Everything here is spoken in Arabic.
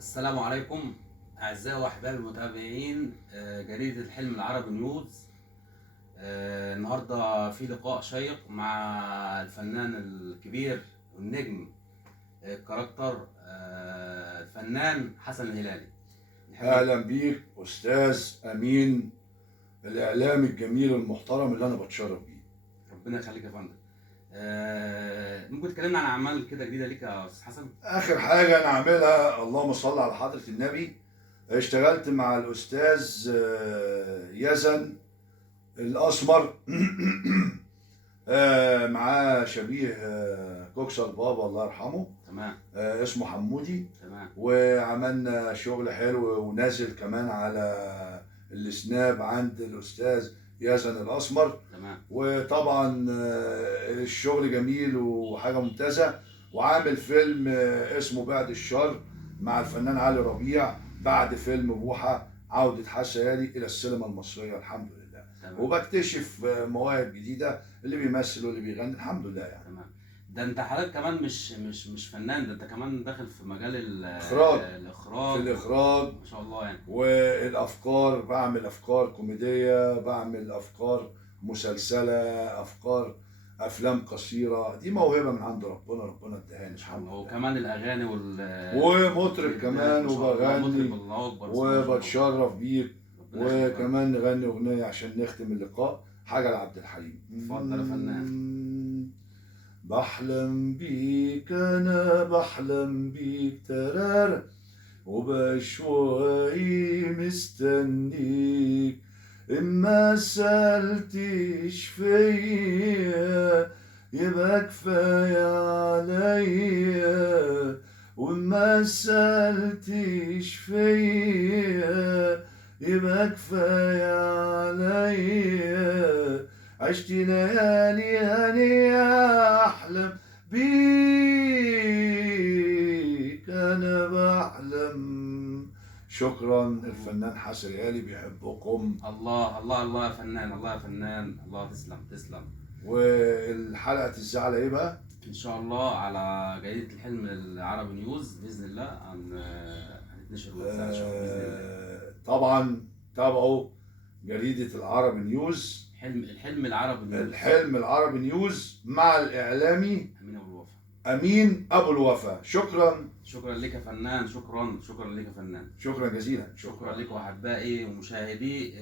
السلام عليكم أعزائي وأحباب المتابعين جريدة الحلم العربي نيوز. النهاردة في لقاء شيق مع الفنان الكبير والنجم الكاركتر الفنان حسن الهلالي. اهلا بيك استاذ امين، الاعلام الجميل المحترم اللي انا بتشرف بيه. ربنا يخليك يا فندم. ممكن تكلمنا عن اعمال كده جديده ليك يا استاذ حسن؟ اخر حاجه انا عاملها، اللهم صل على حضره النبي، اشتغلت مع الاستاذ يزن الاسمر. معاه شبيه كوكس البابا الله يرحمه. تمام. اسمه حمودي. تمام. وعملنا شغل حلو ونازل كمان على السناب عند الاستاذ يزن الاسمر. تمام. وطبعا الشغل جميل وحاجه ممتازه. وعامل فيلم اسمه بعد الشر مع الفنان علي ربيع بعد فيلم بوحه، عوده حسن الهلالي الى السينما المصريه الحمد لله. تمام. وبكتشف مواهب جديده، اللي بيمثل واللي بيغني الحمد لله يعني. تمام. ده انت حضرتك كمان مش فنان، ده انت كمان داخل في مجال اخراج. الاخراج. في الاخراج ما شاء الله يعني. والافكار، بعمل افكار كوميديه، بعمل افكار مسلسله، افكار افلام قصيره. دي موهبه من عند ربنا، ربنا اداهاني الحمد لله. وكمان الاغاني ومطرب كمان وبغني مطرب، الله اكبر. بسم الله ما شاء الله. وبتشرف بيك. ربنا يخليك. وكمان نغني اغنيه عشان نختم اللقاء، حاجه لعبد الحليم. اتفضل يا فنان. بحلم بيك انا بحلم بيك ترار، وبشوقي مستنيك. إما سألتش فيا يبقى كفاية عليا، وما سألتش فيا يبقى كفاية عليا. عشت ليالي هانية أحلم بيك أنا بحلم. شكرا. الفنان حسن الهلالي بيحبكم. الله الله الله يا فنان، الله يا فنان، الله. تسلم تسلم. والحلقة تذاع ايه بقى؟ ان شاء الله على جريدة الحلم العربي نيوز باذن الله. هنتنشر وتذاع ان شاء الله باذن الله. طبعا تابعوا جريدة العربي نيوز، الحلم العربي نيوز. الحلم العربي نيوز مع الإعلامي امين ابو الوفا. أمين أبو الوفا. شكرا. شكرا لك يا فنان. شكرا لك يا فنان. شكرا جزيلا. شكرا لك واحبائي ومشاهدي